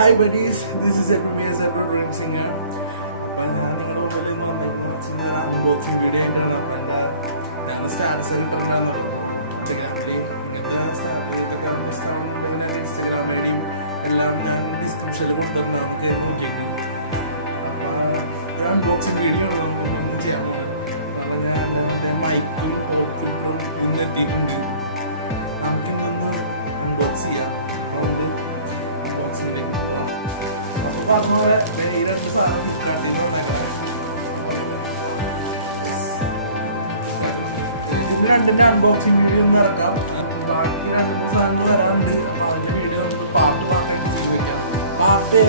Hi buddies, this is me as a Ring singer. Unboxing video status Instagram ID description unboxing video unboxing video നടക്കാം ബാക്കി രണ്ട് സാധനങ്ങൾ വരാനുണ്ട് അതിന്റെ video നമുക്ക് പാർട്ട് പാർട്ടായിട്ട് ചെയ്ത് വെക്കാം പാർട്ട്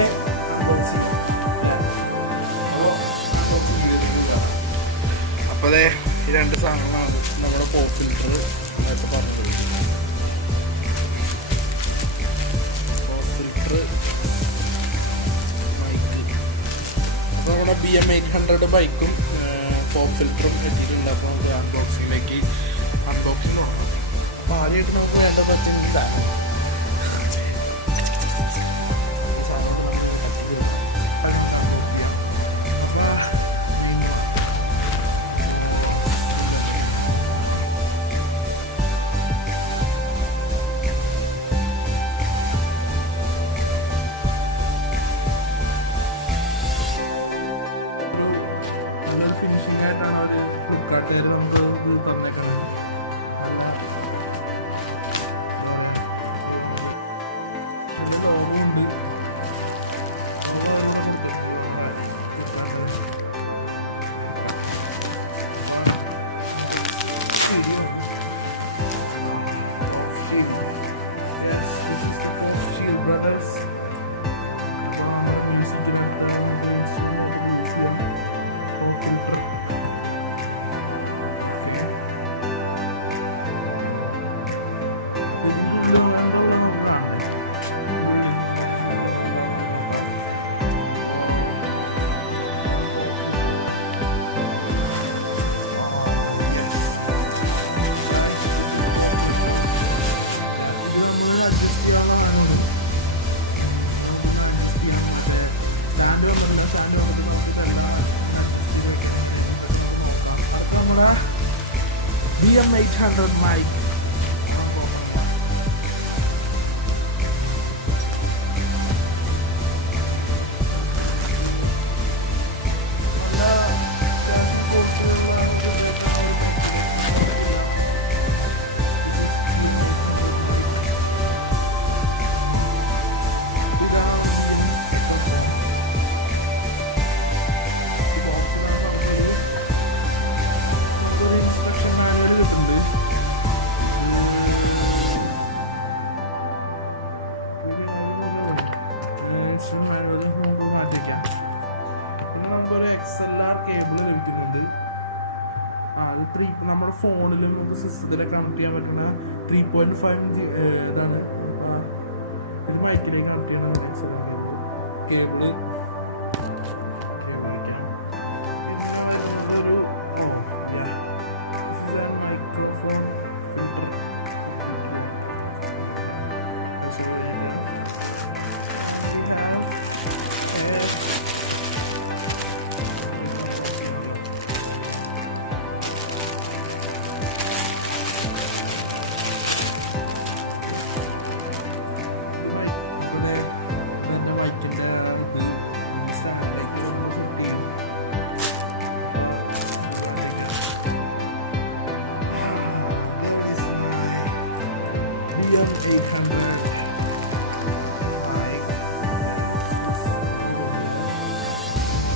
അൺബോക്സിംഗ് അപ്പോൾ അതെ ഈ രണ്ട് സാധനങ്ങളാണ് നമ്മുടെ പോപ്പ് ഫിൽറ്റർ നേരത്തെ പറഞ്ഞത് പോപ്പ് ഫിൽറ്റർ മൈക്ക് അപ്പോൾ നമ്മുടെ BM800 ബൈക്കും പോപ്പ് ഫിൽറ്ററും എത്തിയിട്ടുണ്ട് അപ്പോൾ നമുക്ക് അൺബോക്സിങ്ങിലേക്ക് അൺബോക്സിങ് നോക്കാം അപ്പോൾ ആദ്യമായിട്ട് നമുക്ക് വേണ്ട പറ്റുന്ന സാധനം നല്ലൊരു ഫിനിഷിംഗ് ആയിട്ടാണ് അവർ ഫ്ലിപ്കാർട്ടുകാർ നമുക്ക് ഇത് തന്നേക്കുന്നത്. BM800 mic. XLR കേബിൾ ലഭിക്കുന്നുണ്ട്. അത് നമ്മുടെ ഫോണിലും നമുക്ക് സിസ്റ്റത്തിലെ കണക്ട് ചെയ്യാൻ പറ്റുന്ന 3.5 ഇതാണ്. ഇത് മൈക്കിലേക്ക് കണക്ട് ചെയ്യണം XLR cable.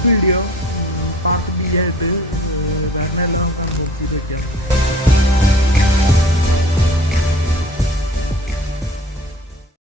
Video part B ആയിട്ട് കാരണം എല്ലാം നമുക്ക് അൺബോക്സ് ചെയ്ത് വെക്കാം.